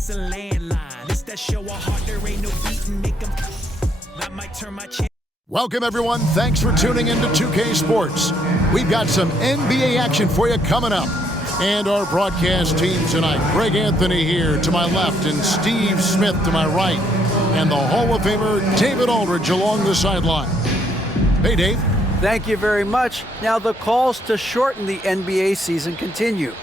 it's a landline. It's that show a heart, there ain't no beating, make them. I might turn my channel. Welcome, everyone. Thanks for tuning in to 2K Sports. We've got some NBA action for you coming up. And our broadcast team tonight, Greg Anthony here to my left and Steve Smith to my right. And the Hall of Famer David Aldridge along the sideline. Hey, Dave. Thank you very much. Now the calls to shorten the NBA season continue.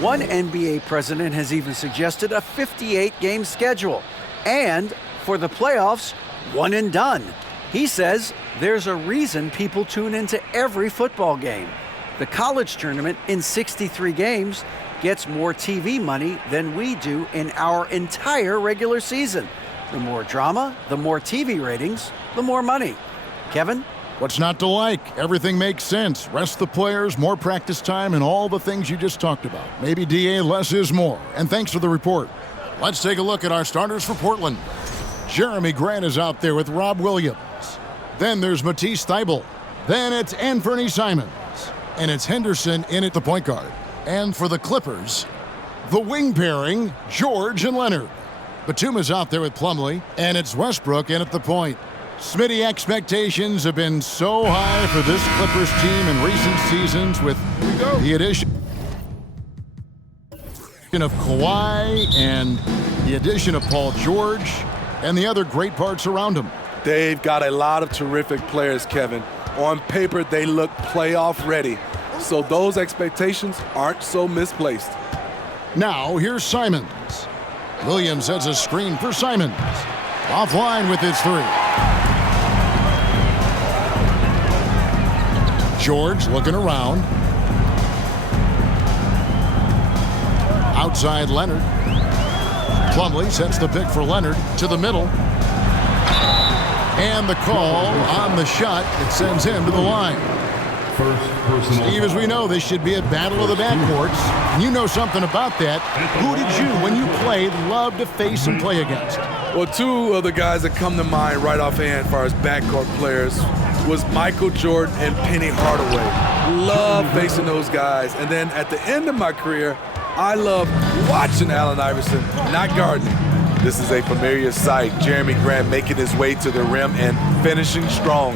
One NBA president has even suggested a 58-game schedule. And for the playoffs, one and done. He says there's a reason people tune into every football game. The college tournament in 63 games gets more TV money than we do in our entire regular season. The more drama, the more TV ratings, the more money. Kevin? What's not to like? Everything makes sense. Rest the players, more practice time, and all the things you just talked about. Maybe, DA, less is more. And thanks for the report. Let's take a look at our starters for Portland. Jeremy Grant is out there with Rob Williams. Then there's Matisse Thybulle. Then it's Anthony Simons. And it's Henderson in at the point guard. And for the Clippers, the wing pairing, George and Leonard. Batum is out there with Plumlee. And it's Westbrook in at the point. Smitty, expectations have been so high for this Clippers team in recent seasons with the addition of Kawhi and the addition of Paul George and the other great parts around him. They've got a lot of terrific players, Kevin. On paper, they look playoff ready. So those expectations aren't so misplaced. Now, here's Simons. Williams sets a screen for Simons. Offline with his three. George looking around. Outside Leonard. Plumlee sets the pick for Leonard to the middle. And the call on the shot that sends him to the line. Steve, as we know, this should be a battle of the backcourts. And you know something about that. Who did you, when you played, love to face and play against? Well, two of the guys that come to mind right offhand as far as backcourt players was Michael Jordan and Penny Hardaway. Love facing those guys. And then at the end of my career, I love watching Allen Iverson, not guarding. This is a familiar sight. Jeremy Grant making his way to the rim and finishing strong.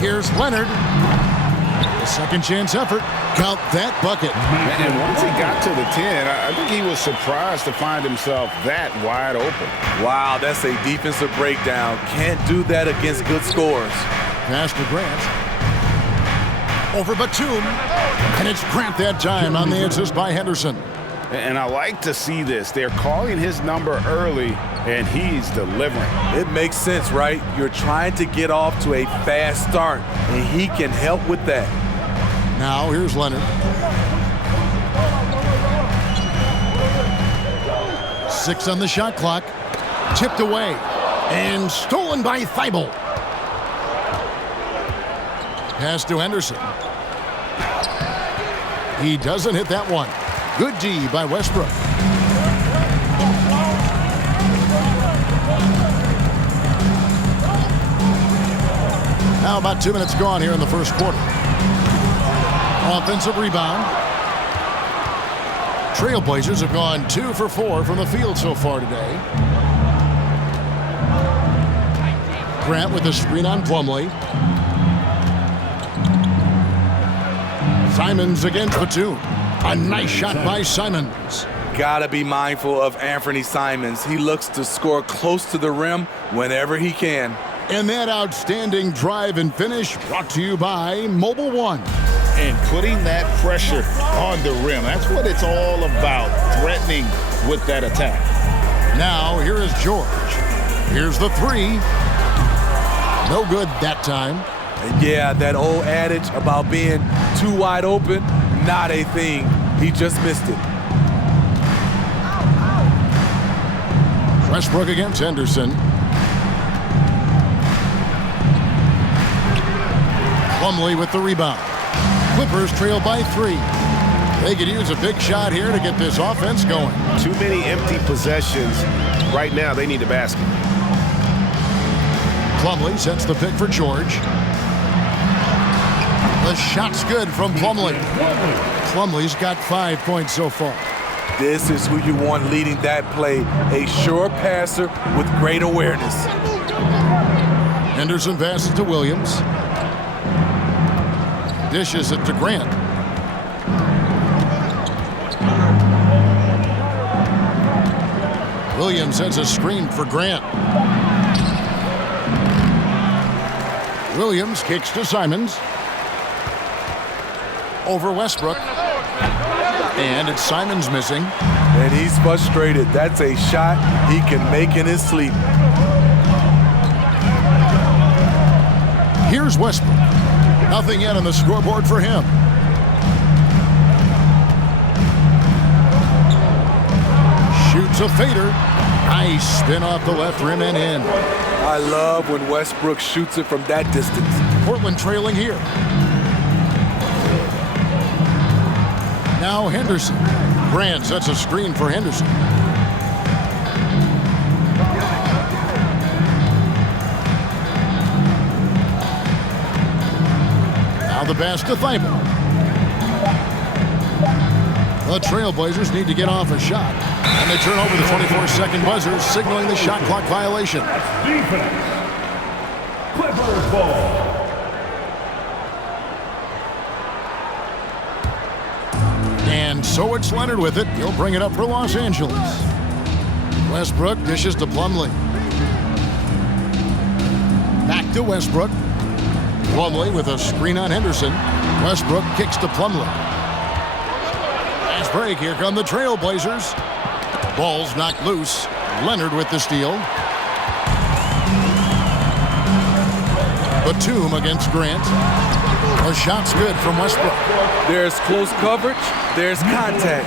Here's Leonard. A second chance effort. Count that bucket. And once he got to the 10, I think he was surprised to find himself that wide open. Wow, that's a defensive breakdown. Can't do that against good scores. Pass to Grant. Over Batum. And it's Grant that time on the assist by Henderson. And I like to see this. They're calling his number early, and he's delivering. It makes sense, right? You're trying to get off to a fast start, and he can help with that. Now, here's Leonard. 6 on the shot clock. Tipped away. And stolen by Thybulle. Pass to Henderson. He doesn't hit that one. Good D by Westbrook. Now about 2 minutes gone here in the first quarter. Offensive rebound. Trailblazers have gone 2 for 4 from the field so far today. Grant with a screen on Plumlee. Simons against Batum. A nice shot by Simons. Gotta be mindful of Anthony Simons. He looks to score close to the rim whenever he can. And that outstanding drive and finish brought to you by Mobile One. And putting that pressure on the rim. That's what it's all about, threatening with that attack. Now, here is George. Here's the three. No good that time. And yeah, that old adage about being too wide open, not a thing. He just missed it. Westbrook against Henderson. Plumlee with the rebound. Clippers trail by 3. They could use a big shot here to get this offense going. Too many empty possessions. Right now, they need a basket. Plumlee sets the pick for George. The shot's good from Plumlee. Plumlee's got 5 points so far. This is who you want leading that play, a sure passer with great awareness. Henderson passes to Williams. Dishes it to Grant. Williams sends a screen for Grant. Williams kicks to Simons. Over Westbrook. And it's Simons missing. And he's frustrated. That's a shot he can make in his sleep. Here's Westbrook. Nothing yet on the scoreboard for him. Shoots a fader. Nice spin off the left rim and in. I love when Westbrook shoots it from that distance. Portland trailing here. Now Henderson. Grant sets a screen for Henderson. Now the pass to Thibault. The Trailblazers need to get off a shot. And they turn over the 24-second buzzer, signaling the shot clock violation. Defense. Clippers ball. And so it's Leonard with it. He'll bring it up for Los Angeles. Westbrook dishes to Plumlee. Back to Westbrook. Plumlee with a screen on Henderson. Westbrook kicks to Plumlee. Last break. Here come the Trailblazers. Ball's knocked loose. Leonard with the steal. Batum against Grant. The shot's good from Westbrook. There's close coverage, there's contact,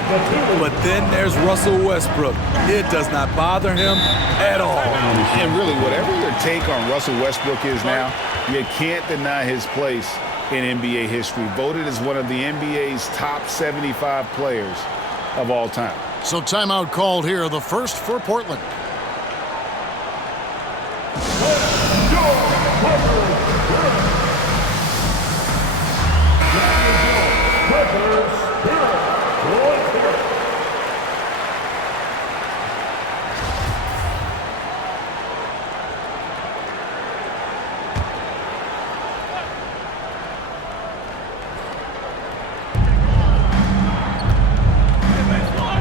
but then there's Russell Westbrook. It does not bother him at all. And really, whatever your take on Russell Westbrook is now, you can't deny his place in NBA history. Voted as one of the NBA's top 75 players of all time. So timeout called here, the first for Portland.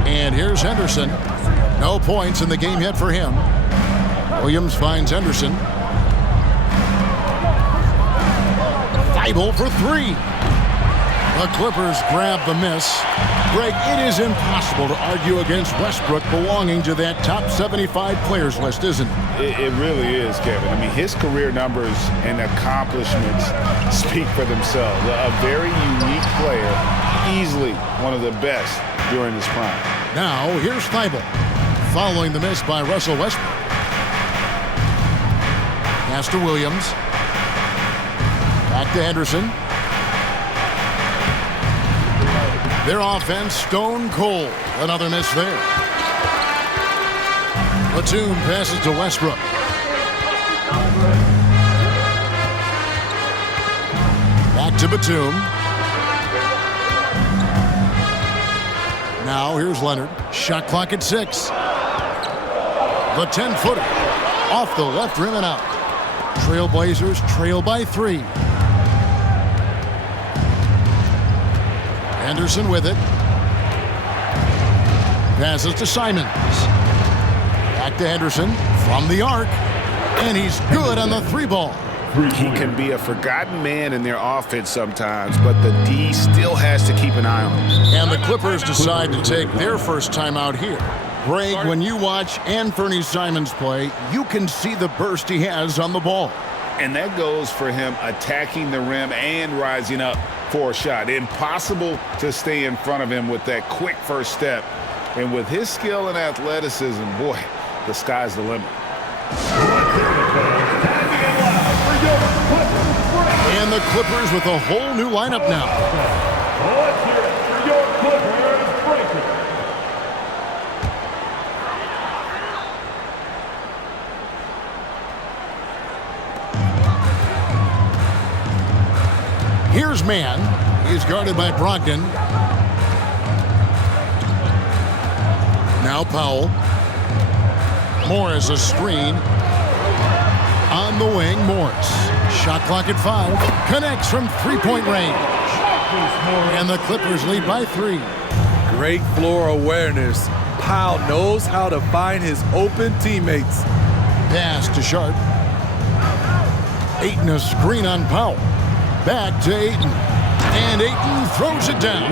And here's Henderson. No points in the game yet for him. Williams finds Henderson. Thibault for three. The Clippers grab the miss. Greg, it is impossible to argue against Westbrook belonging to that top 75 players list, isn't it? It really is, Kevin. I mean, his career numbers and accomplishments speak for themselves. A very unique player, easily one of the best during his prime. Now, here's Thibault, following the miss by Russell Westbrook. Pass to Williams. Back to Henderson. Their offense stone cold. Another miss there. Batum passes to Westbrook. Back to Batum. Now here's Leonard. Shot clock at 6. The 10-footer off the left rim and out. Trailblazers trail by 3. Henderson with it. Passes to Simons. Back to Henderson from the arc. And he's good on the 3-ball. He can be a forgotten man in their offense sometimes, but the D still has to keep an eye on him. And the Clippers decide to take their first time out here. Greg, when you watch Anthony Simons play, you can see the burst he has on the ball. And that goes for him attacking the rim and rising up for a shot. Impossible to stay in front of him with that quick first step. And with his skill and athleticism, boy, the sky's the limit. And the Clippers with a whole new lineup now. Let's hear it for your Clippers breaker. Here's Mann. He's guarded by Brogdon. Now Powell. Morris a screen. On the wing, Morris. Shot clock at 5. Connects from three-point range. And the Clippers lead by 3. Great floor awareness. Powell knows how to find his open teammates. Pass to Sharp. Ayton a screen on Powell. Back to Ayton. And Ayton throws it down.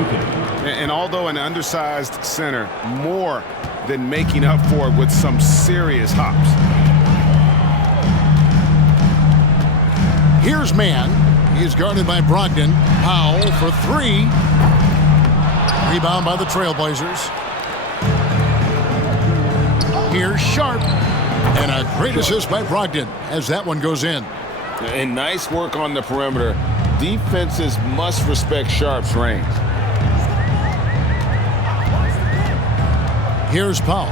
And although an undersized center, more than making up for it with some serious hops. Here's Mann. He's guarded by Brogdon. Powell for 3. Rebound by the Trailblazers. Here's Sharp. And a great assist by Brogdon as that one goes in. And nice work on the perimeter. Defenses must respect Sharp's range. Here's Powell.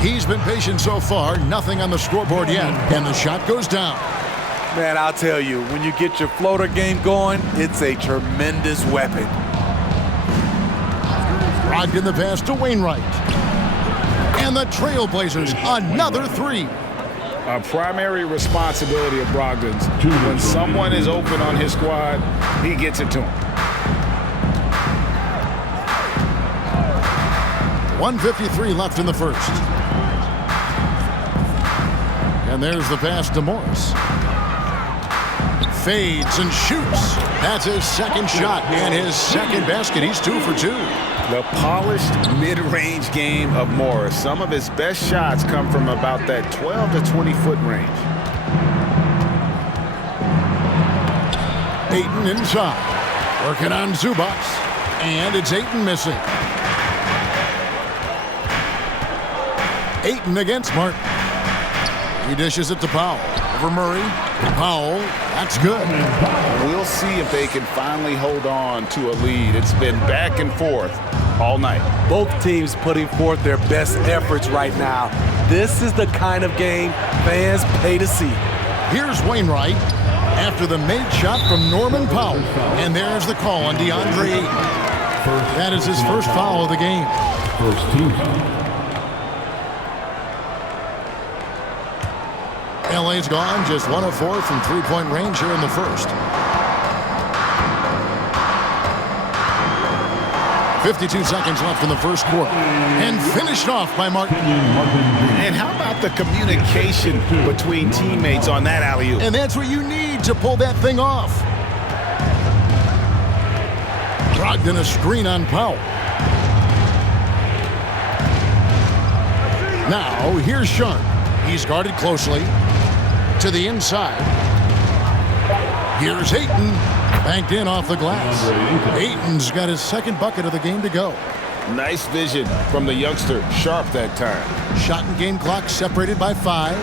He's been patient so far. Nothing on the scoreboard yet. And the shot goes down. Man, I'll tell you, when you get your floater game going, it's a tremendous weapon. Brogdon the pass to Wainwright. And the Trailblazers, another 3. A primary responsibility of Brogdon's. When someone is open on his squad, he gets it to him. 1:53 left in the first. And there's the pass to Morris. Fades and shoots. That's his second shot and his second basket. He's 2 for 2. The polished mid-range game of Morris. Some of his best shots come from about that 12 to 20-foot range. Ayton inside. Working on Zubac. And it's Ayton missing. Ayton against Martin. He dishes it to Powell. Over Murray. Powell. That's good. We'll see if they can finally hold on to a lead. It's been back and forth all night. Both teams putting forth their best efforts right now. This is the kind of game fans pay to see. Here's Wainwright after the made shot from Norman Powell. And there's the call on DeAndre Ayton. That is his first foul of the game. First team. LA's gone just 1 of 4 from three-point range here in the first. 52 seconds left in the first quarter. And finished off by Martin. And how about the communication between teammates on that alley-oop? And that's what you need to pull that thing off. Brogdon a screen on Powell. Now here's Sharp. He's guarded closely. To the inside. Here's Ayton. Banked in off the glass. Ayton's got his second bucket of the game to go. Nice vision from the youngster. Sharp that time. Shot and game clock separated by 5.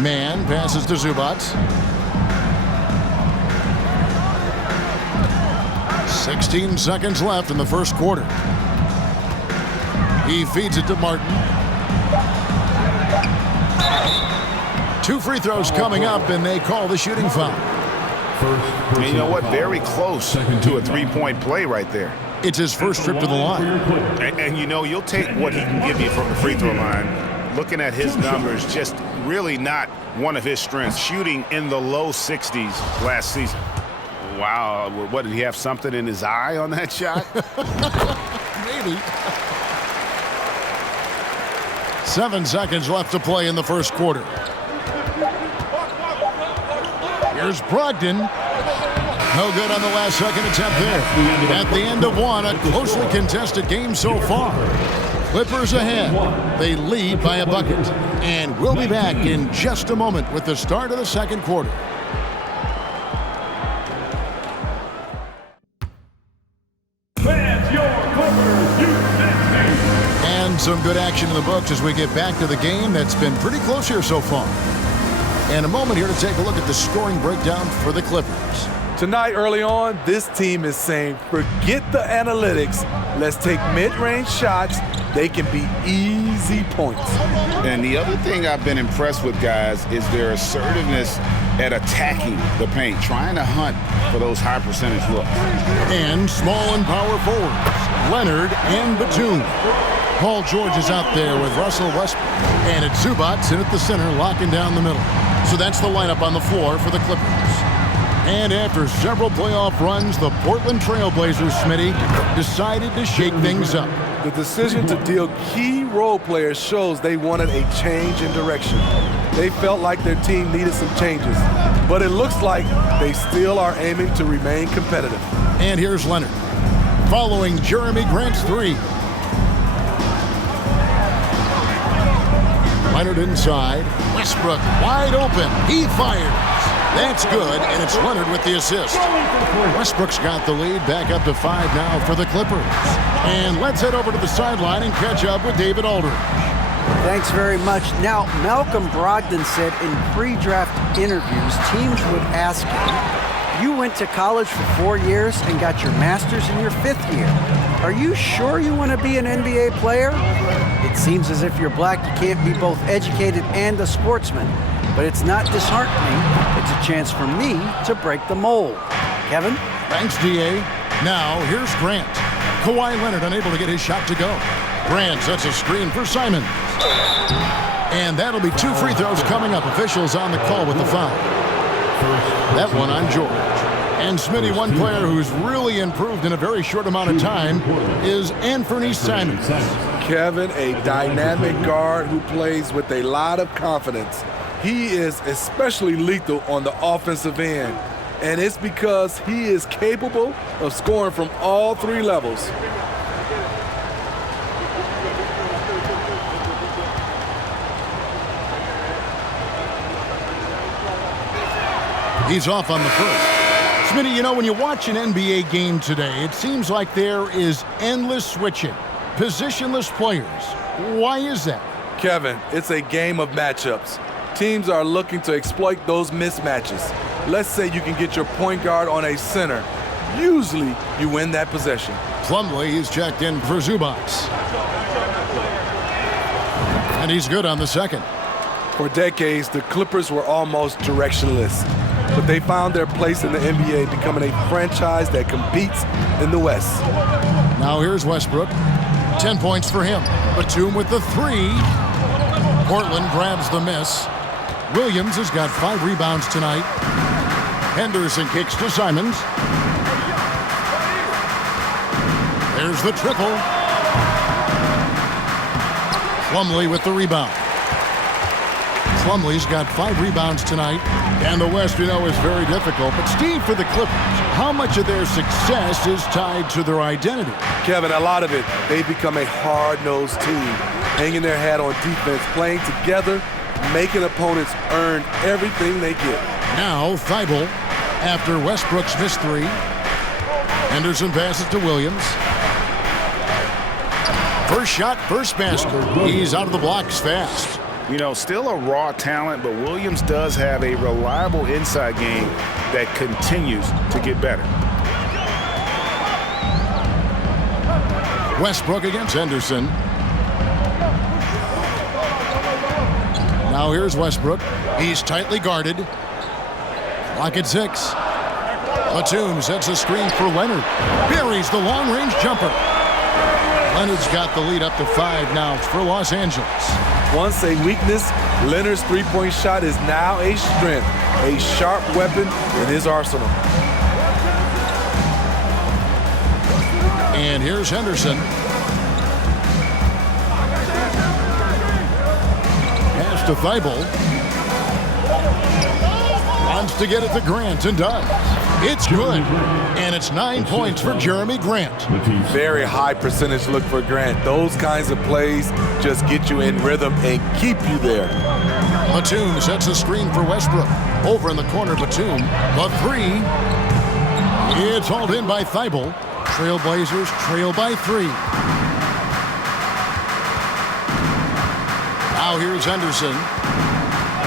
Mann passes to Zubac. 16 seconds left in the first quarter. He feeds it to Martin. 2 free throws coming up, and they call the shooting foul. And you know what? Very close to a three-point play right there. It's his first trip to the line. And you know, you'll take what he can give you from the free throw line. Looking at his numbers, just really not one of his strengths. Shooting in the low 60s last season. Wow, what, did he have something in his eye on that shot? Maybe. 7 seconds left to play in the first quarter. Here's Brogdon. No good on the last second attempt there. At the end of one, a closely contested game so far. Clippers ahead. They lead by a bucket. And we'll be back in just a moment with the start of the second quarter. Fans, your Clippers, you And some good action in the books as we get back to the game that's been pretty close here so far. And a moment here to take a look at the scoring breakdown for the Clippers. Tonight, early on, this team is saying, forget the analytics. Let's take mid-range shots. They can be easy points. And the other thing I've been impressed with, guys, is their assertiveness at attacking the paint, trying to hunt for those high percentage looks. And small and power forwards, Leonard and Batum. Paul George is out there with Russell Westbrook. And it's Zubac in at the center, locking down the middle. So that's the lineup on the floor for the Clippers. And after several playoff runs, the Portland Trail Blazers, Smitty, decided to shake things up. The decision to deal key role players shows they wanted a change in direction. They felt like their team needed some changes, but it looks like they still are aiming to remain competitive. And here's Leonard, following Jeremy Grant's three. Leonard inside, Westbrook wide open, he fires. That's good, and it's Leonard with the assist. Westbrook's got the lead, back up to 5 now for the Clippers. And let's head over to the sideline and catch up with David Aldridge. Thanks very much. Now, Malcolm Brogdon said in pre-draft interviews, teams would ask him, you went to college for 4 years and got your master's in your 5th year. Are you sure you want to be an NBA player? It seems as if you're black, you can't be both educated and a sportsman. But it's not disheartening. It's a chance for me to break the mold. Kevin? Thanks, D.A. Now, here's Grant. Kawhi Leonard unable to get his shot to go. Grant sets a screen for Simons. And that'll be 2 free throws coming up. Officials on the call with the foul. That one on George. And Smitty, one player who's really improved in a very short amount of time is Anthony Simons. Kevin, a dynamic guard who plays with a lot of confidence. He is especially lethal on the offensive end, and it's because he is capable of scoring from all 3 levels. He's off on the first. Smitty, you know, when you watch an NBA game today, it seems like there is endless switching, positionless players. Why is that? Kevin, it's a game of matchups. Teams are looking to exploit those mismatches. Let's say you can get your point guard on a center. Usually, you win that possession. Plumlee is checked in for Zubac. And he's good on the second. For decades, the Clippers were almost directionless, but they found their place in the NBA, becoming a franchise that competes in the West. Now here's Westbrook. 10 points for him. Batum with the 3. Portland grabs the miss. Williams has got 5 rebounds tonight. Henderson kicks to Simons. There's the triple. Plumlee with the rebound. Plumlee's got 5 rebounds tonight. And the West, you know, is very difficult. But Steve, for the Clippers, how much of their success is tied to their identity? Kevin, a lot of it. They've become a hard-nosed team, hanging their hat on defense, playing together, making opponents earn everything they get. Now, Thibault, after Westbrook's missed 3. Henderson passes to Williams. First shot, first basket. He's out of the blocks fast. You know, still a raw talent, but Williams does have a reliable inside game that continues to get better. Westbrook against Henderson. Now here's Westbrook. He's tightly guarded. Clock at 6. Batum sets a screen for Leonard. Buries the long-range jumper. Leonard's got the lead up to 5 now for Los Angeles. Once a weakness, Leonard's three-point shot is now a strength, a sharp weapon in his arsenal. And here's Henderson. Pass to Thibault. Wants to get it to Grant and does. It's good. And it's 9 points for Jeremy Grant. Very high percentage look for Grant. Those kinds of plays just get you in rhythm and keep you there. Batum sets a screen for Westbrook. Over in the corner, Batum. The 3. It's hauled in by Thibault. Trailblazers trail by 3. Now here's Henderson.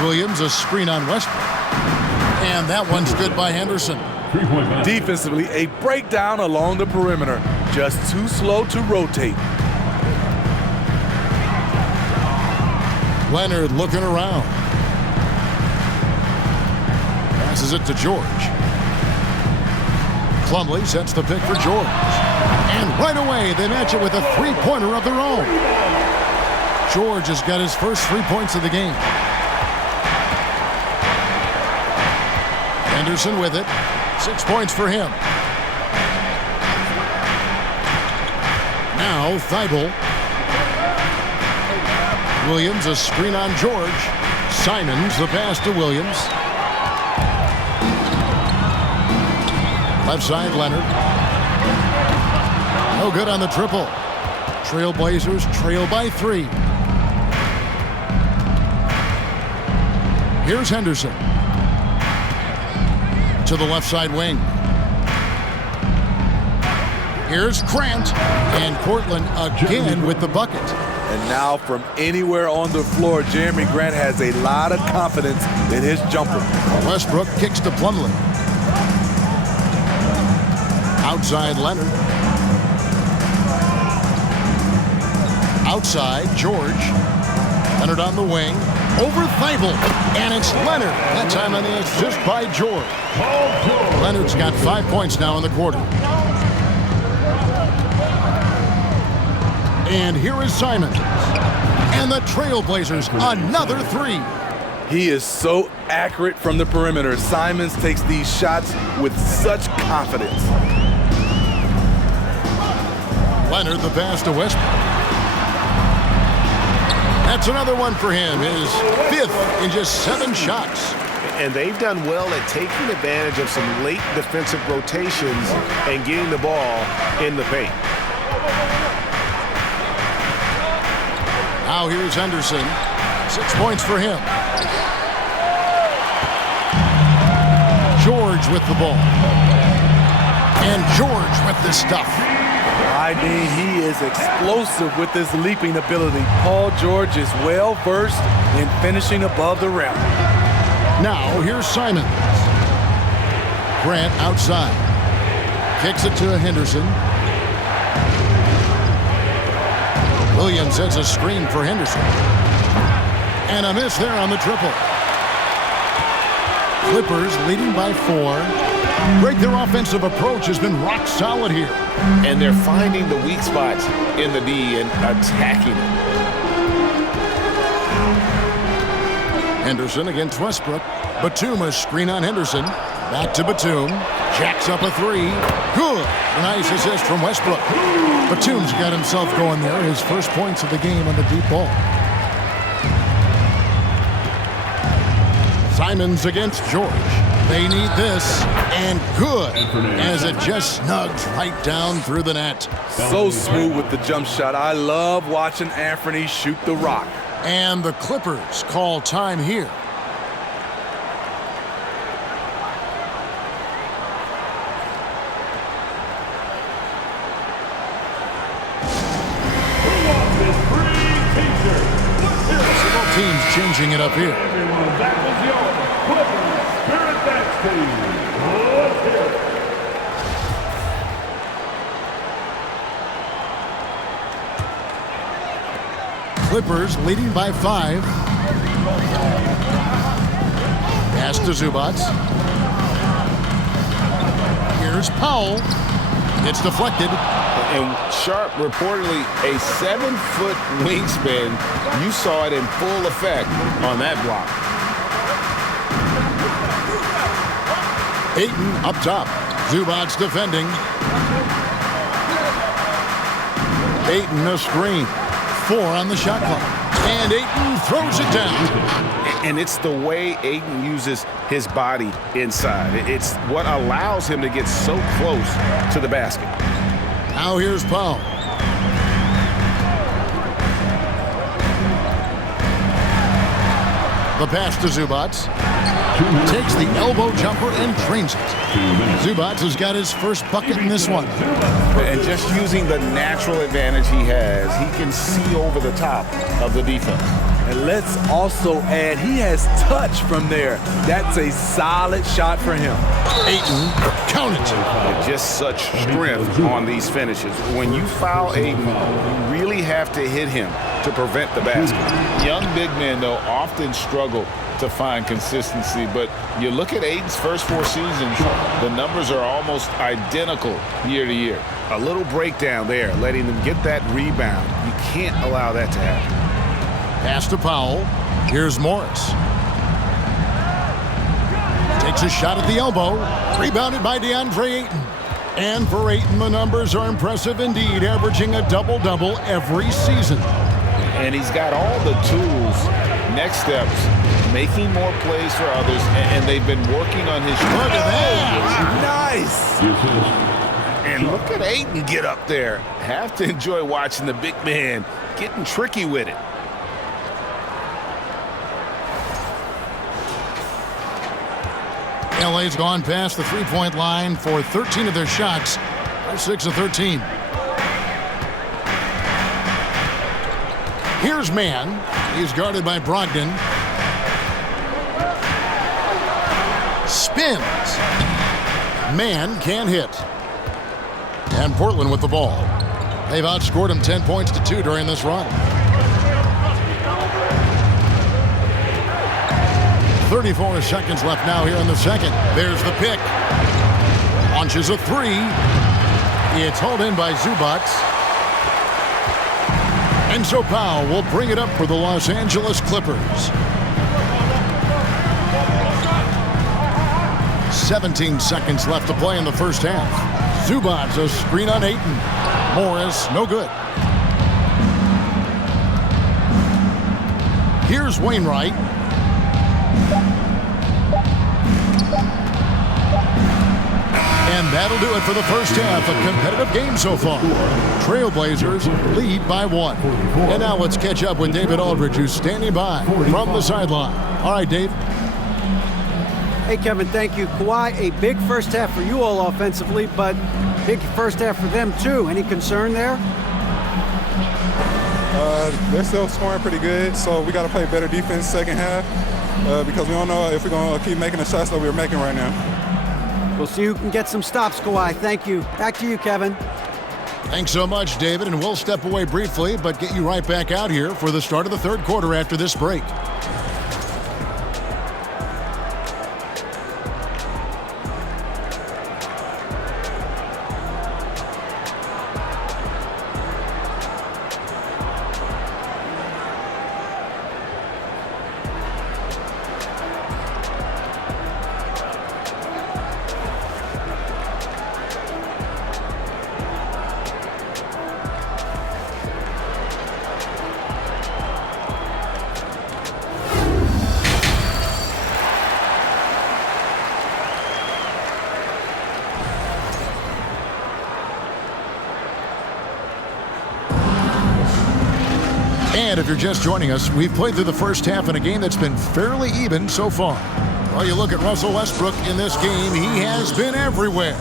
Williams, a screen on Westbrook. And that one's good by Henderson. Defensively, a breakdown along the perimeter. Just too slow to rotate. Leonard looking around. Passes it to George. Plumlee sets the pick for George. And right away, they match it with a three-pointer of their own. George has got his first 3 points of the game. Henderson with it. 6 points for him. Now Thibault. Williams a screen on George. Simons the pass to Williams. Left side Leonard. No good on the triple. Trailblazers trail by 3. Here's Henderson. To the left side wing. Here's Grant. And Portland again with the bucket. And now from anywhere on the floor, Jeremy Grant has a lot of confidence in his jumper. Westbrook kicks to Plumlee. Outside Leonard. Outside George. Leonard on the wing. Over Thibault. And it's Leonard. That time on the assist by George. Leonard's got 5 points now in the quarter. And here is Simons. And the Trailblazers, another 3. He is so accurate from the perimeter. Simons takes these shots with such confidence. Leonard the pass to Westbrook. That's another one for him. His 5th in just 7 shots. And they've done well at taking advantage of some late defensive rotations and getting the ball in the paint. Now here's Henderson. 6 points for him. George with the ball. And George with the stuff. I mean, he is explosive with his leaping ability. Paul George is well versed in finishing above the rim. Now here's Simons. Grant outside. Kicks it to Henderson. Williams sets a screen for Henderson. And a miss there on the triple. Clippers leading by 4. Greg, their offensive approach has been rock solid here. And they're finding the weak spots in the D and attacking it. Henderson against Westbrook. Batum a screen on Henderson. Back to Batum. Jacks up a 3. Good. A nice assist from Westbrook. Batum's got himself going there. His first points of the game on the deep ball. Simons against George. They need this. And good. As it just snugs right down through the net. So smooth with the jump shot. I love watching Anthony shoot the rock. And the Clippers call time here. Teams changing it up here. Everyone, that was your Clippers Spirit Backstage. Let's hear it. Clippers leading by 5. Pass to Zubac. Here's Powell. It's deflected. And Sharp reportedly a 7-foot wingspan. You saw it in full effect on that block. Ayton up top. Zubac defending. Ayton a screen. 4 on the shot clock. And Ayton throws it down. And it's the way Ayton uses his body inside. It's what allows him to get so close to the basket. Now here's Powell. The pass to Zubac. Takes the elbow jumper and drains it. Zubac has got his first bucket in this one. And just using the natural advantage he has, he can see over the top of the defense. And let's also add, he has touch from there. That's a solid shot for him. Ayton, count it. Just such strength on these finishes. When you foul Ayton, you really have to hit him to prevent the basket. Young big men, though, often struggle to find consistency, but you look at Ayton's first 4 seasons, the numbers are almost identical year to year. A little breakdown there, letting them get that rebound. You can't allow that to happen. Pass to Powell. Here's Morris. Takes a shot at the elbow. Rebounded by DeAndre Ayton. And for Ayton, the numbers are impressive indeed, averaging a double-double every season. And he's got all the tools. Next steps, making more plays for others, and they've been working on his... Look at that! Nice! And look at Ayton get up there. Have to enjoy watching the big man getting tricky with it. LA's gone past the three-point line for 13 of their shots. 6 of 13. Here's Mann. He's guarded by Brogdon. Spins. Mann can't hit. And Portland with the ball. They've outscored him 10 points to 2 during this run. 34 seconds left now here in the second. There's the pick. Launches a 3. It's hauled in by Zubac. And so Powell will bring it up for the Los Angeles Clippers. 17 seconds left to play in the first half. Zubac, a screen on Ayton. Morris, no good. Here's Wainwright. And that'll do it for the first half. A competitive game so far. Trailblazers lead by 1. And now let's catch up with David Aldridge, who's standing by from the sideline. All right, Dave. Hey, Kevin, thank you. Kawhi, a big first half for you all offensively, but big first half for them, too. Any concern there? They're still scoring pretty good, so we got to play better defense second half because we don't know if we're going to keep making the shots that we're making right now. We'll see who can get some stops, Kawhi. Thank you. Back to you, Kevin. Thanks so much, David, and we'll step away briefly, but get you right back out here for the start of the third quarter after this break. And if you're just joining us, we've played through the first half in a game that's been fairly even so far. Well, you look at Russell Westbrook in this game, he has been everywhere.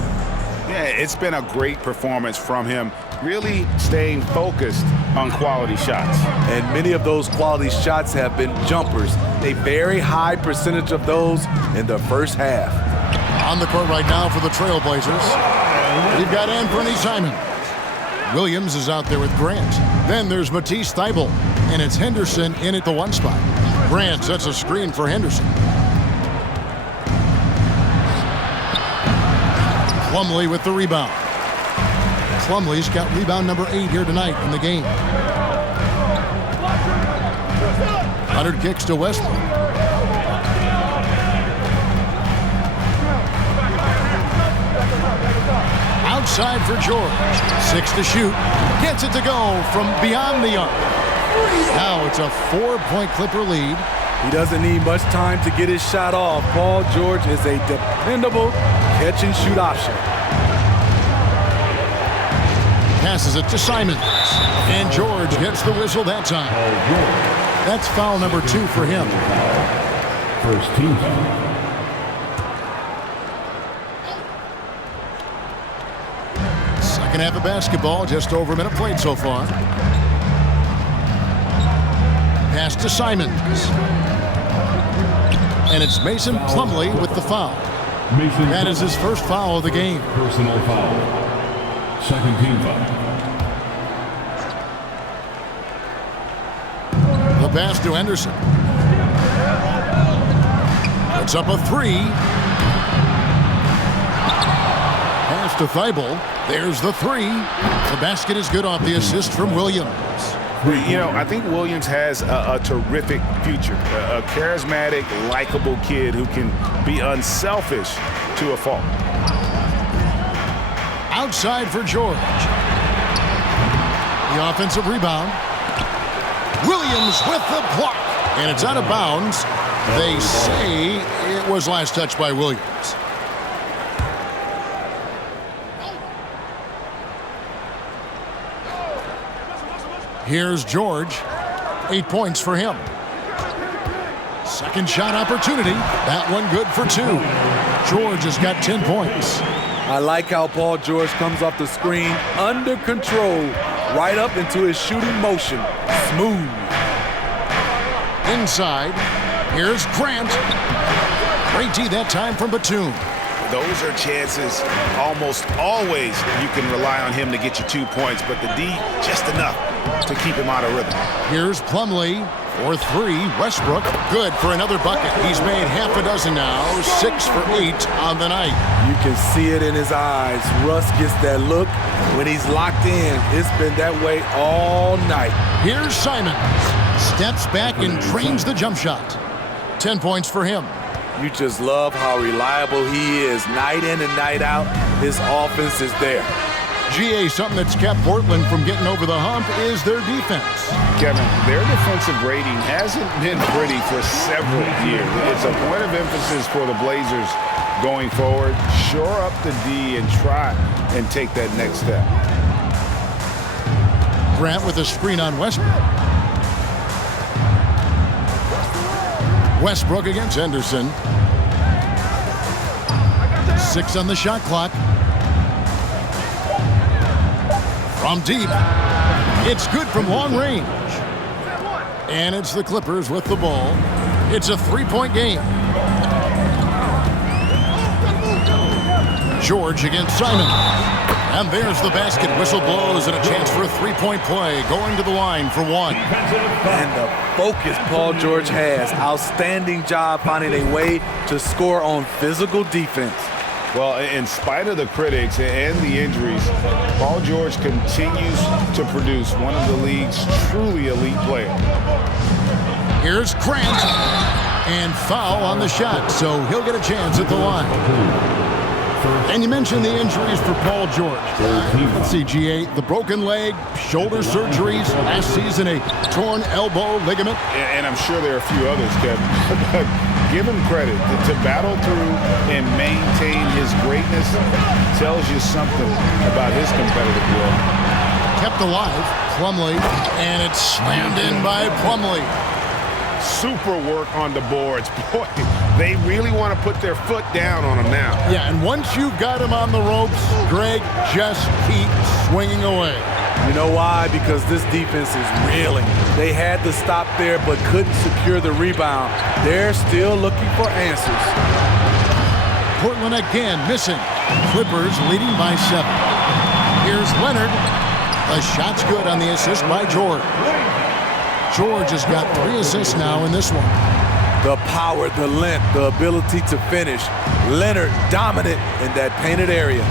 Yeah, it's been a great performance from him, really staying focused on quality shots. And many of those quality shots have been jumpers. A very high percentage of those in the first half. On the court right now for the Trailblazers, we've got Anthony Simons. Williams is out there with Grant. Then there's Matisse Thybulle, and it's Henderson in at the 1 spot. Grant sets a screen for Henderson. Plumlee with the rebound. Plumlee's got rebound number 8 here tonight in the game. Leonard kicks to Westbrook. Outside for George. 6 to shoot. Gets it to go from beyond the arc. Now it's a 4-point Clipper lead. He doesn't need much time to get his shot off. Paul George is a dependable catch-and-shoot option. Passes it to Simons. And George gets the whistle that time. That's foul number 2 for him. First team. Second half of basketball, just over a minute played so far. Pass to Simons. And it's Mason Plumlee with the foul. That is his first foul of the game. Personal foul. Second team foul. The pass to Henderson. Puts up a three. Pass to Thibault. There's the three. The basket is good off the assist from Williams. You know, I think Williams has a terrific future. A charismatic, likable kid who can be unselfish to a fault. Outside for George. The offensive rebound. Williams with the block. And it's out of bounds. They say it was last touched by Williams. Here's George. 8 points for him. Second shot opportunity. That one good for 2. George has got 10 points. I like how Paul George comes off the screen under control, right up into his shooting motion. Smooth. Inside. Here's Grant. Great D that time from Batum. Those are chances almost always you can rely on him to get you 2 points, but the D just enough to keep him out of rhythm. Here's Plumlee for 3. Westbrook good for another bucket. He's made half a dozen now. 6 for 8 on the night. You can see it in his eyes. Russ gets that look when he's locked in. It's been that way all night. Here's Simons. Steps back and trains the jump shot. 10 points for him. You just love how reliable he is. Night in and night out, his offense is there. GA, something that's kept Portland from getting over the hump is their defense. Kevin, their defensive rating hasn't been pretty for several years. It's a point of emphasis for the Blazers going forward. Shore up the D and try and take that next step. Grant with a screen on Westbrook. Westbrook against Henderson. 6 on the shot clock. From deep. It's good from long range. And it's the Clippers with the ball. It's a 3-point game. George against Simon. And there's the basket. Whistle blows and a chance for a 3-point play. Going to the line for 1. And the focus Paul George has. Outstanding job finding a way to score on physical defense. Well, in spite of the critics and the injuries, Paul George continues to produce one of the league's truly elite players. Here's Grant. And foul on the shot, so he'll get a chance at the line. And you mentioned the injuries for Paul George. Let's see, GA, the broken leg, shoulder surgeries, last season a torn elbow ligament. And I'm sure there are a few others, Kevin. But give him credit. To battle through and maintain his greatness tells you something about his competitive will. Kept alive, Plumlee, and it's slammed in by Plumlee. Super work on the boards. Boy, they really want to put their foot down on him now. Yeah, and once you've got him on the ropes, Greg, just keep swinging away. You know why? Because this defense is reeling. They had to stop there but couldn't secure the rebound. They're still looking for answers. Portland again missing. Clippers leading by 7. Here's Leonard. The shot's good on the assist by George. George has got 3 assists now in this one. The power, the length, the ability to finish. Leonard dominant in that painted area.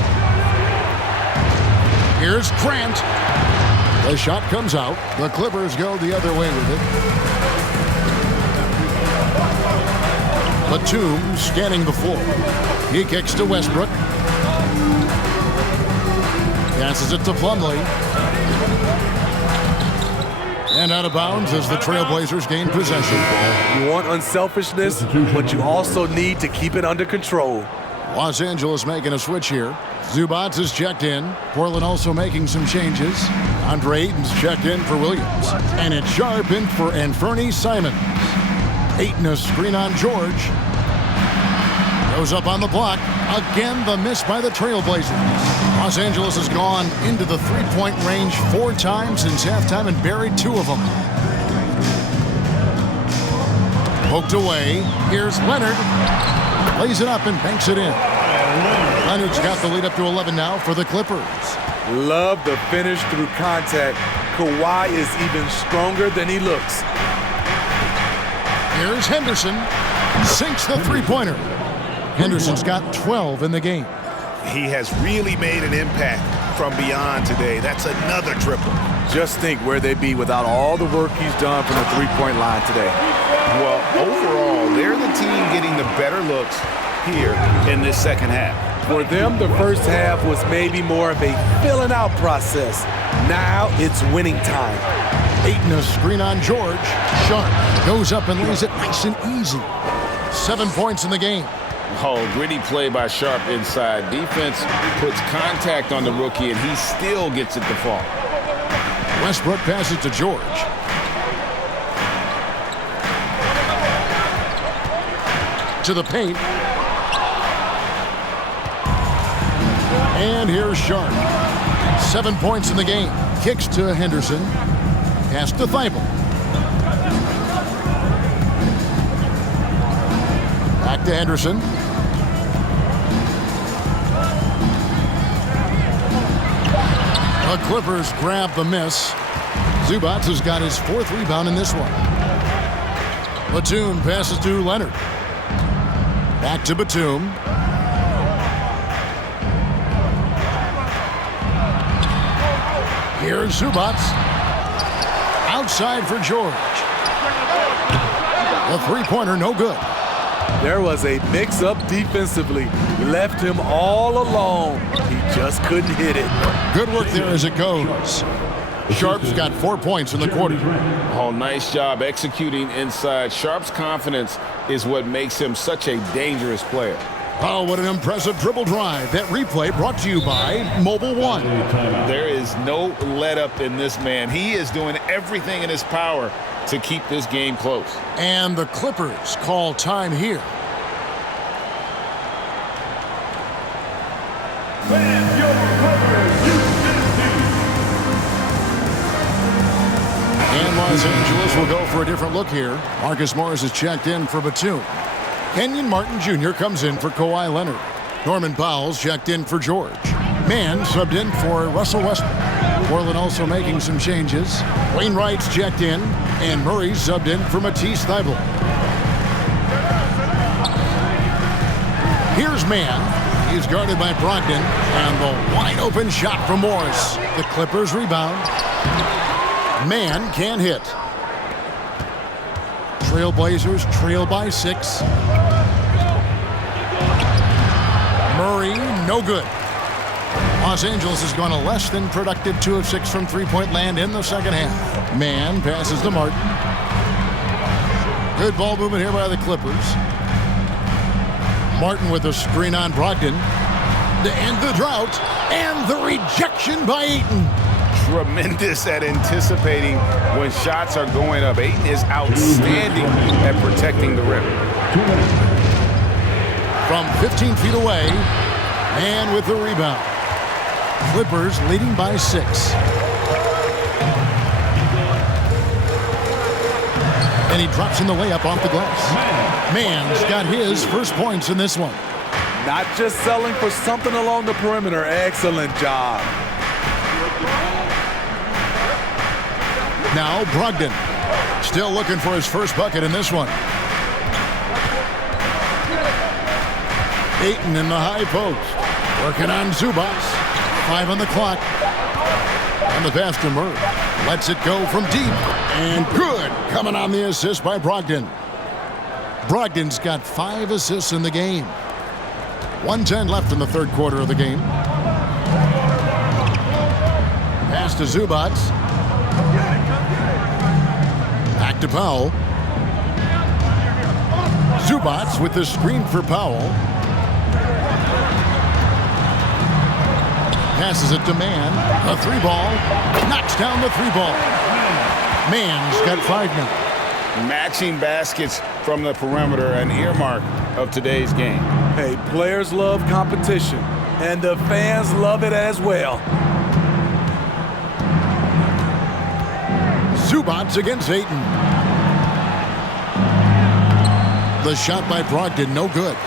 Here's Grant. The shot comes out. The Clippers go the other way with it. Batum scanning the floor. He kicks to Westbrook. Passes it to Plumlee. And out of bounds as the Trailblazers gain possession. You want unselfishness, but you also need to keep it under control. Los Angeles making a switch here. Zubats is checked in. Portland also making some changes. Andre Ayton's checked in for Williams. And it's Sharp in for Anfernee Simons. Ayton a screen on George. Goes up on the block. Again, the miss by the Trailblazers. Los Angeles has gone into the 3-point range 4 times since halftime and buried 2 of them. Poked away. Here's Leonard. Lays it up and banks it in. Leonard's got the lead up to 11 now for the Clippers. Love the finish through contact. Kawhi is even stronger than he looks. Here's Henderson. Sinks the three-pointer. Henderson's got 12 in the game. He has really made an impact from beyond today. That's another triple. Just think where they'd be without all the work he's done from the three-point line today. Well, overall, they're the team getting the better looks here in this second half. For them, the first half was maybe more of a filling out process. Now it's winning time. Ayton a screen on George. Sharp goes up and lays it nice and easy. 7 points in the game. Oh, gritty play by Sharp inside. Defense puts contact on the rookie, and he still gets it to fall. Westbrook passes to George. To the paint. And here's Sharp. 7 points in the game. Kicks to Henderson. Pass to Thibault. Back to Henderson. The Clippers grab the miss. Zubac has got his 4th rebound in this one. Batum passes to Leonard. Back to Batum. Here's Zubac. Outside for George. The three-pointer, no good. There was a mix-up defensively. Left him all alone. He just couldn't hit it. Good work there as it goes. Sharp's got 4 points in the quarter. Oh, nice job executing inside. Sharp's confidence is what makes him such a dangerous player. Oh, what an impressive dribble drive. That replay brought to you by Mobile One. There is no let-up in this man. He is doing everything in his power to keep this game close. And the Clippers call time here. And Los Angeles will go for a different look here. Marcus Morris is checked in for Batum. Kenyon Martin Jr. comes in for Kawhi Leonard. Norman Powell's checked in for George. Mann subbed in for Russell Westbrook. Portland also making some changes. Wainwright's checked in, and Murray's subbed in for Matisse Thybulle. Here's Mann. He's guarded by Brogdon, and the wide-open shot from Morris. The Clippers rebound. Mann can't hit. Trailblazers trail by 6. Murray, no good. Los Angeles has gone a less than productive 2 of 6 from three-point land in the second half. Mann passes to Martin. Good ball movement here by the Clippers. Martin with a screen on Brogdon to end the drought, and the rejection by Ayton. Tremendous at anticipating when shots are going up. Ayton is outstanding at protecting the rim. From 15 feet away, and with the rebound. Clippers leading by 6. And he drops in the layup off the glass. Mann's got his first points in this one. Not just selling for something along the perimeter. Excellent job. Now Brogdon, still looking for his first bucket in this one. Ayton in the high post, working on Zubac. 5 on the clock. And the pass to Murray. Lets it go from deep. And good, coming on the assist by Brogdon. Brogdon's got 5 assists in the game. 1:10 left in the third quarter of the game. Pass to Zubac. Back to Powell. Zubac with the screen for Powell. Passes it to Mann. A 3-ball. Knocks down the 3-ball. Mann's got 5 now. Matching baskets from the perimeter, an earmark of today's game. Hey, players love competition, and the fans love it as well. Zubac against Ayton. The shot by Brogdon, no good.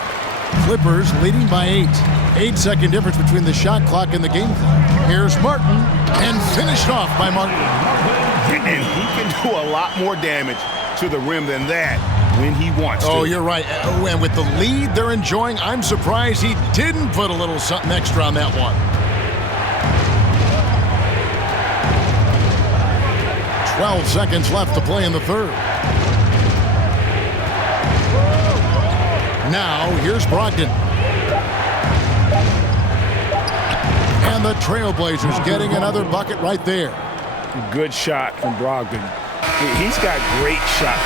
Clippers leading by 8. 8-second difference between the shot clock and the game clock. Here's Martin, and finished off by Martin. And he can do a lot more damage to the rim than that when he wants to. Oh, you're right. And with the lead they're enjoying, I'm surprised he didn't put a little something extra on that one. 12 seconds left to play in the third. Now, here's Brogdon. And the Trailblazers getting another bucket right there. Good shot from Brogdon. He's got great shot.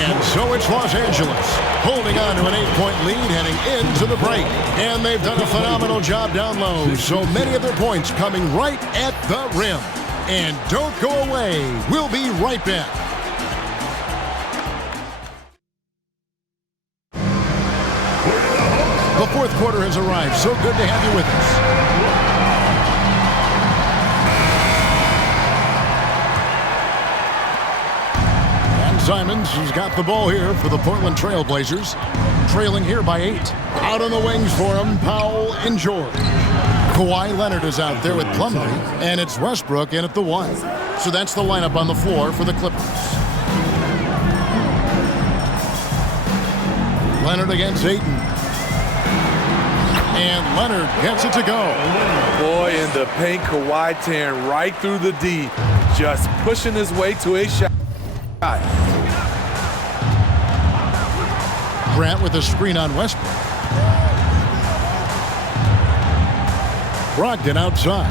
And so it's Los Angeles holding on to an 8-point lead heading into the break. And they've done a phenomenal job down low. So many of their points coming right at the rim. And don't go away. We'll be right back. The fourth quarter has arrived. So good to have you with us. Simons has got the ball here for the Portland Trailblazers. Trailing here by 8. Out on the wings for him, Powell and George. Kawhi Leonard is out there with Plumlee, and it's Westbrook in at the 1. So that's the lineup on the floor for the Clippers. Leonard against Ayton. And Leonard gets it to go. Boy, in the paint, Kawhi tearing right through the D, just pushing his way to a shot. Grant with a screen on Westbrook. Brogdon outside.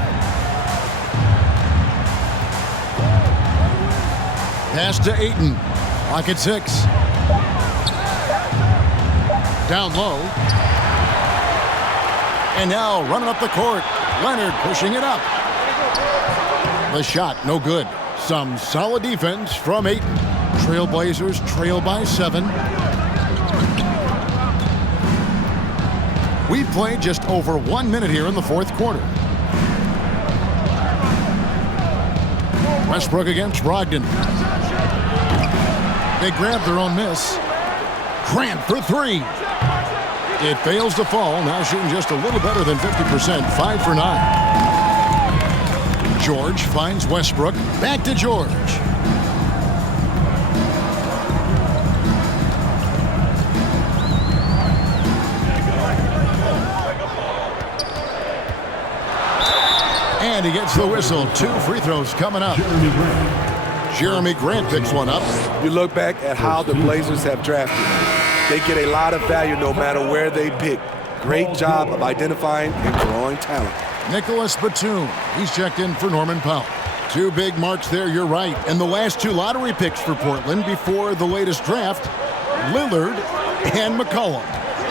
Pass to Ayton. Clock at 6. Down low. And now running up the court. Leonard pushing it up. The shot, no good. Some solid defense from Ayton. Trailblazers trail by 7. We've played just over 1 minute here in the fourth quarter. Westbrook against Brogdon. They grab their own miss. Grant for 3. It fails to fall. Now shooting just a little better than 50%. 5 for 9. George finds Westbrook. Back to George. And he gets the whistle. 2 free throws coming up. Jeremy Grant picks one up. You look back at how the Blazers have drafted. They get a lot of value no matter where they pick. Great job of identifying and drawing talent. Nicholas Batum. He's checked in for Norman Powell. 2 big marks there, you're right. And the last 2 lottery picks for Portland before the latest draft, Lillard and McCollum.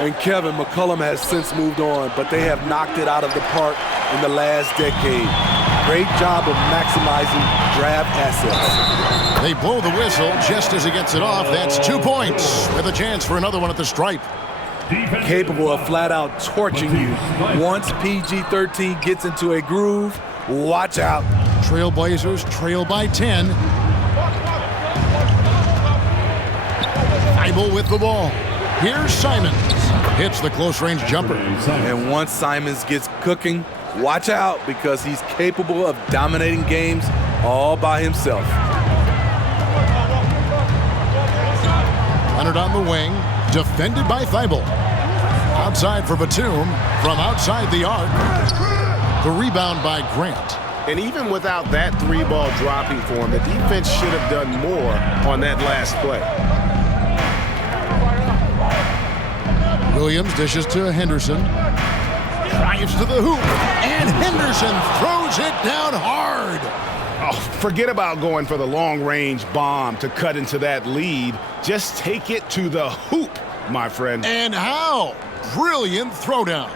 And Kevin, McCollum has since moved on, but they have knocked it out of the park in the last decade. Great job of maximizing draft assets. They blow the whistle just as he gets it off. That's 2 points with a chance for another one at the stripe. Capable of flat out torching you. Once PG-13 gets into a groove, watch out. Trailblazers trail by 10. Thibault with the ball. Here's Simons. Hits the close-range jumper. And once Simons gets cooking, watch out because he's capable of dominating games all by himself. Leonard on the wing. Defended by Thibault. Outside for Batum. From outside the arc. The rebound by Grant. And even without that 3-ball dropping for him, the defense should have done more on that last play. Williams dishes to Henderson. Drives to the hoop. And Henderson throws it down hard. Oh, forget about going for the long-range bomb to cut into that lead. Just take it to the hoop, my friend. And how? Brilliant throwdown.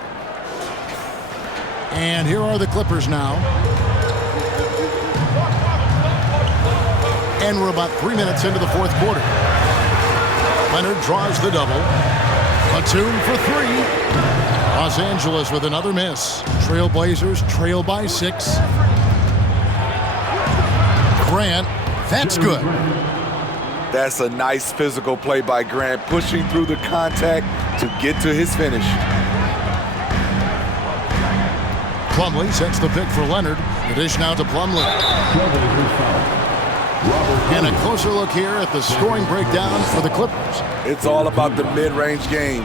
And here are the Clippers now. And we're about 3 minutes into the fourth quarter. Leonard draws the double. Batum for 3. Los Angeles with another miss. Trailblazers trail by 6. Grant, that's good. That's a nice physical play by Grant, pushing through the contact to get to his finish. Plumlee sets the pick for Leonard. The dish now to Plumlee. And a closer look here at the scoring breakdown for the Clippers. It's all about the mid-range game.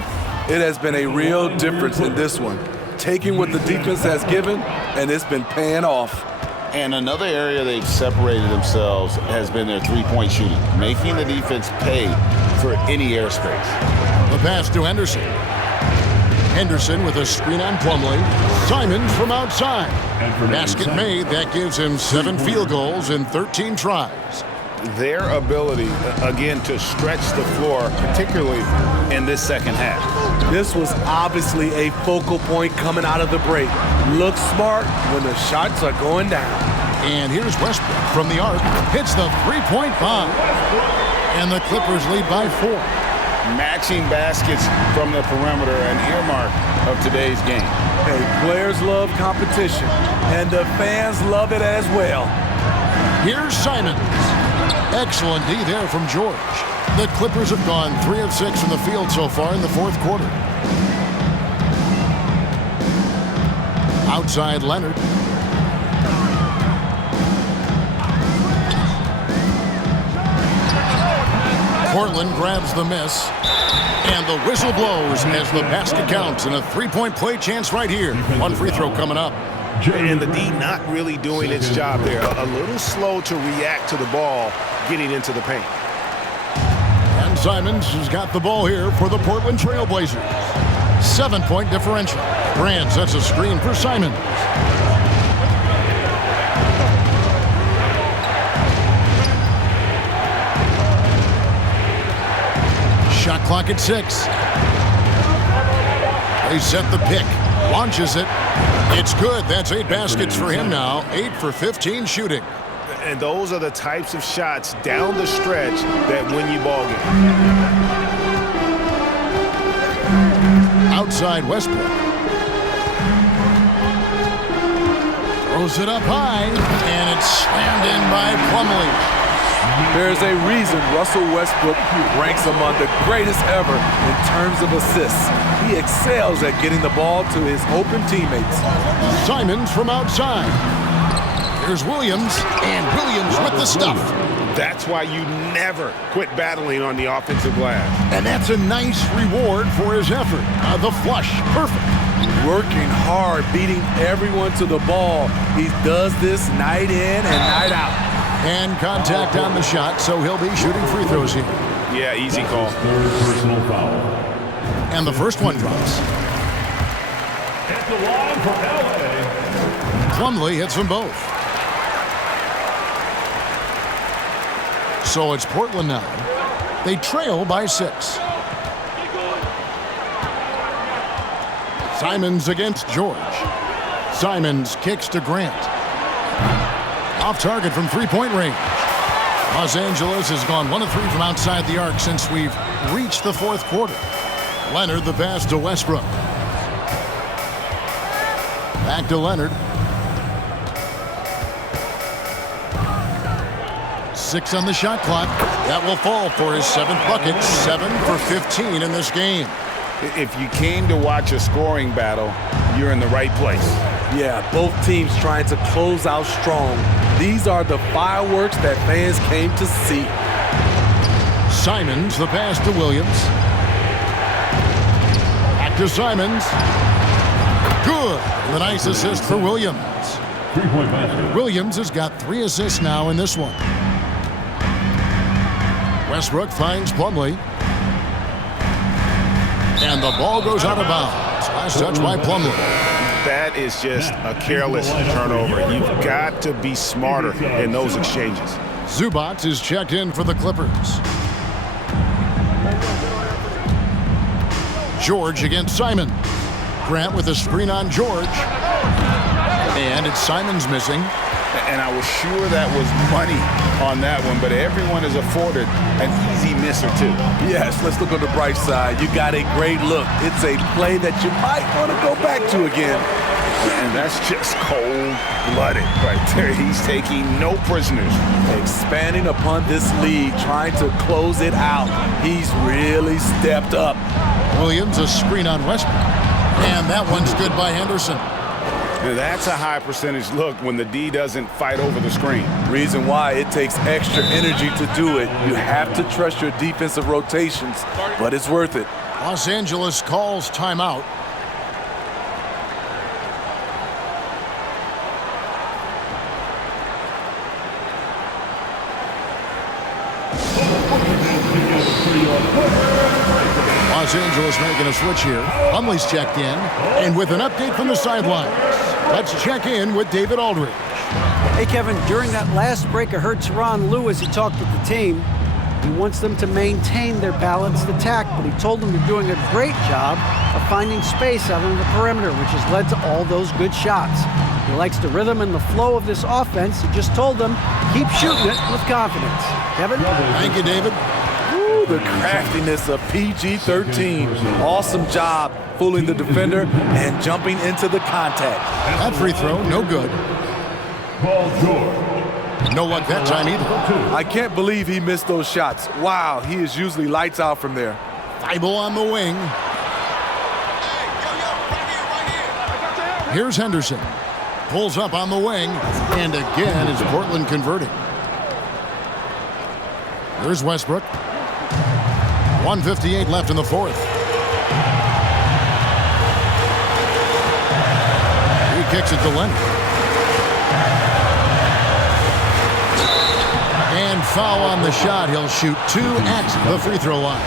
It has been a real difference in this one. Taking what the defense has given, and it's been paying off. And another area they've separated themselves has been their three-point shooting, making the defense pay for any airspace. The pass to Henderson. Henderson with a screen on Plumlee. Simons from outside. Basket made. That gives him 7 field goals in 13 tries. Their ability, again, to stretch the floor, particularly in this second half. This was obviously a focal point coming out of the break. Look smart when the shots are going down. And here's Westbrook from the arc. Hits the three-point bomb. And the Clippers lead by 4. Matching baskets from the perimeter, an earmark of today's game. Hey, players love competition, and the fans love it as well. Here's Simons. Excellent D there from George. The Clippers have gone 3 of 6 from the field so far in the fourth quarter. Outside Leonard. Portland grabs the miss. And the whistle blows as the basket counts, and a three-point play chance right here. One free throw coming up. And the D not really doing its job there. A little slow to react to the ball getting into the paint. And Simons has got the ball here for the Portland Trailblazers. 7-point differential. Grant sets a screen for Simons. Shot clock at 6. They set the pick. Launches it. It's good. That's 8 baskets for him now. 8 for 15 shooting. And those are the types of shots down the stretch that win you ball games. Outside Westbrook. Throws it up high. And it's slammed in by Plumlee. There's a reason Russell Westbrook ranks among the greatest ever in terms of assists. He excels at getting the ball to his open teammates. Simons from outside. Here's Williams, and Williams with the stuff. That's why you never quit battling on the offensive glass. And that's a nice reward for his effort. The flush, perfect. Working hard, beating everyone to the ball. He does this night in and night out. And contact on the shot, so he'll be shooting free throws here. Yeah, easy call. Third personal foul. And the first one drops. At the line for LA. Plumlee hits them both. So it's Portland now. They trail by 6. Simons against George. Simons kicks to Grant. Off target from three-point range. Los Angeles has gone 1 of 3 from outside the arc since we've reached the fourth quarter. Leonard the pass to Westbrook. Back to Leonard. 6 on the shot clock. That will fall for his 7th bucket. 7 for 15 in this game. If you came to watch a scoring battle, you're in the right place. Yeah, both teams trying to close out strong. These are the fireworks that fans came to see. Simons, the pass to Williams. Back to Simons. Good. The nice assist for Williams. 3-point basket. Williams has got 3 assists now in this one. Westbrook finds Plumlee. And the ball goes out of bounds. Last touch by Plumlee. That is just a careless turnover. You've got to be smarter in those exchanges. Zubac is checked in for the Clippers. George against Simons. Grant with a screen on George. And it's Simons missing. And I was sure that was money on that one, but everyone is afforded an easy miss or two. Yes, let's look on the bright side. You got a great look. It's a play that you might want to go back to again. And that's just cold-blooded right there. He's taking no prisoners. Expanding upon this lead, trying to close it out. He's really stepped up. Williams, a screen on Westbrook. And that one's good by Henderson. Now, that's a high percentage look when the D doesn't fight over the screen. Reason why it takes extra energy to do it. You have to trust your defensive rotations, but it's worth it. Los Angeles calls timeout. Los Angeles making a switch here. Plumlee's checked in. And with an update from the sidelines, let's check in with David Aldridge. Hey, Kevin, during that last break, I heard Tyronn Lue as he talked with the team. He wants them to maintain their balanced attack, but he told them they're doing a great job of finding space out on the perimeter, which has led to all those good shots. He likes the rhythm and the flow of this offense. He just told them, keep shooting it with confidence. Kevin? Thank you, David. Ooh, the craftiness of PG-13. Awesome job fooling the defender and jumping into the contact. That free throw, no good. Paul George. No luck that time either. I can't believe he missed those shots. Wow, he is usually lights out from there. Thibault on the wing. Here's Henderson. Pulls up on the wing. And again is Portland converting. Here's Westbrook. 1:58 left in the fourth. He kicks it to Leonard. And foul on the shot. He'll shoot two at the free throw line.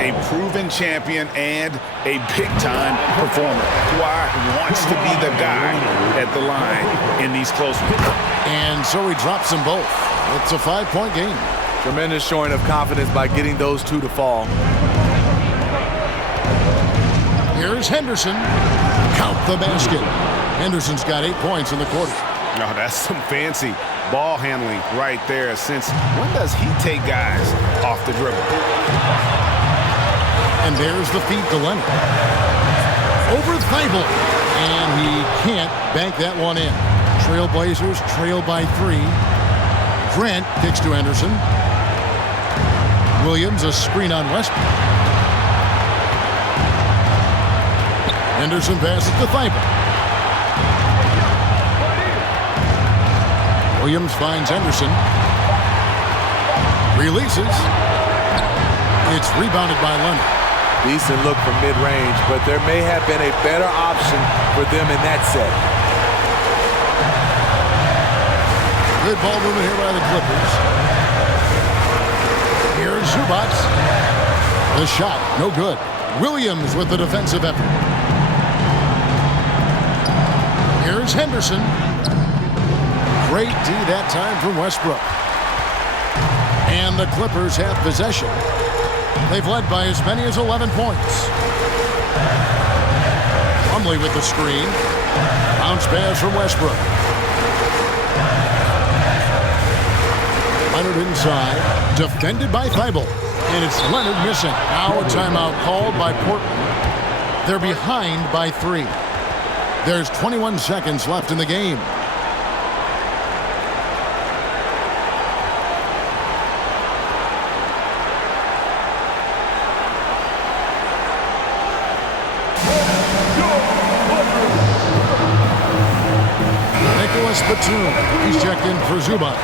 A proven champion and a big-time performer. Kawhi wants to be the guy at the line in these close ones. And so he drops them both. It's a 5-point game. Tremendous showing of confidence by getting those two to fall. Here's Henderson. Count the basket. Henderson's got 8 points in the quarter. No, that's some fancy ball handling right there. Since when does he take guys off the dribble? And there's the feed to Leonard. Over Thibault. And he can't bank that one in. Trailblazers trail by 3. Grant kicks to Henderson. Williams, a screen on Westbrook. Henderson passes to Thibault. Williams finds Henderson. Releases. It's rebounded by Leonard. Decent look from mid-range, but there may have been a better option for them in that set. Good ball movement here by the Clippers. Here's Zubac. The shot, no good. Williams with the defensive effort. Here's Henderson. Great D that time from Westbrook. And the Clippers have possession. They've led by as many as 11 points. Plumlee with the screen. Bounce pass from Westbrook. Leonard inside. Defended by Thibault. And it's Leonard missing. Now a timeout called by Portland. They're behind by 3. There's 21 seconds left in the game. Batum. He's checked in for Zubac.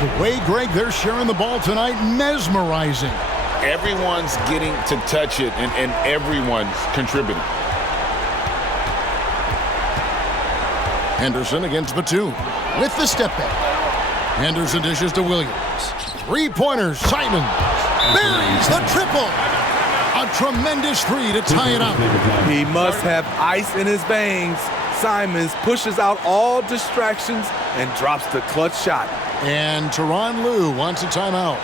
The way, Greg, they're sharing the ball tonight, mesmerizing. Everyone's getting to touch it, and everyone's contributing. Henderson against Batum with the step back. Henderson dishes to Williams. 3-pointers, Simons. Buries the triple. A tremendous 3 to tie it up. He must have ice in his veins. Simons pushes out all distractions and drops the clutch shot. And Tyronn Lue wants a timeout.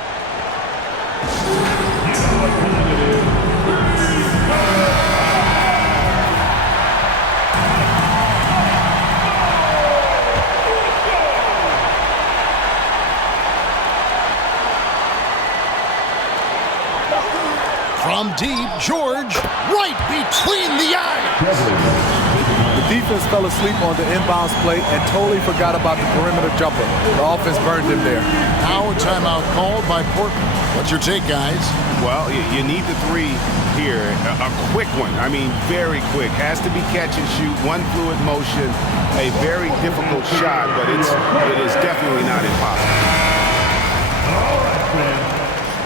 George, right between the eyes. The defense fell asleep on the inbounds play and totally forgot about the perimeter jumper. The offense burned him there. Now a timeout called by Portland. What's your take, guys? Well, you need the three here. A quick one. I mean, very quick. Has to be catch and shoot. One fluid motion. A very difficult shot, but it is definitely not impossible. All right, friends.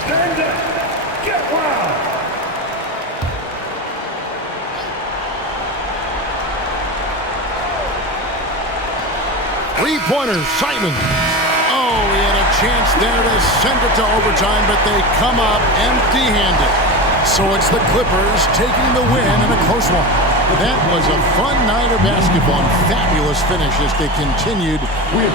Stand up. Get wild. Three-pointer, Simon. Oh, he had a chance there to send it to overtime, but they come up empty-handed. So it's the Clippers taking the win in a close one. That was a fun night of basketball and fabulous finish as they continued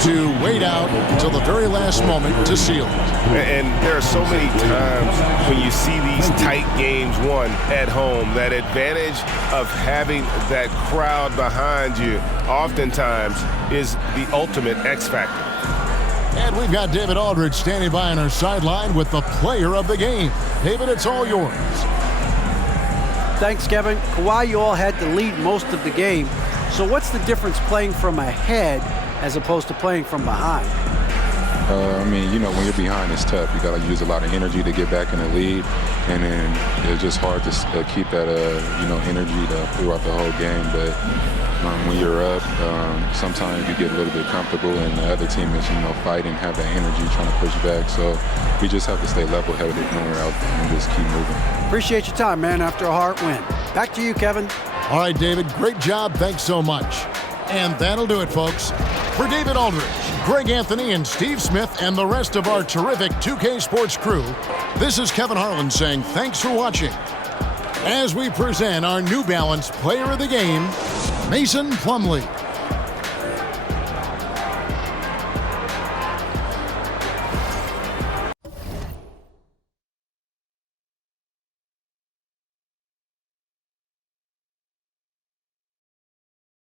to wait out until the very last moment to seal it. And there are so many times when you see these tight games won at home, that advantage of having that crowd behind you oftentimes is the ultimate X factor. And we've got David Aldridge standing by on our sideline with the player of the game. David, it's all yours. Thanks, Kevin. Kawhi, you all had to lead most of the game. So what's the difference playing from ahead as opposed to playing from behind? I mean, you know, when you're behind, it's tough. You got to use a lot of energy to get back in the lead, and then it's just hard to keep that, energy throughout the whole game. But when you're up, sometimes you get a little bit comfortable, and the other team is, fighting, have that energy, trying to push back. So we just have to stay level-headed when we're out and just keep moving. Appreciate your time, man, after a hard win. Back to you, Kevin. All right, David, great job. Thanks so much. And that'll do it, folks. For David Aldridge, Greg Anthony, and Steve Smith, and the rest of our terrific 2K Sports crew, this is Kevin Harlan saying thanks for watching as we present our New Balance Player of the Game, Mason Plumlee.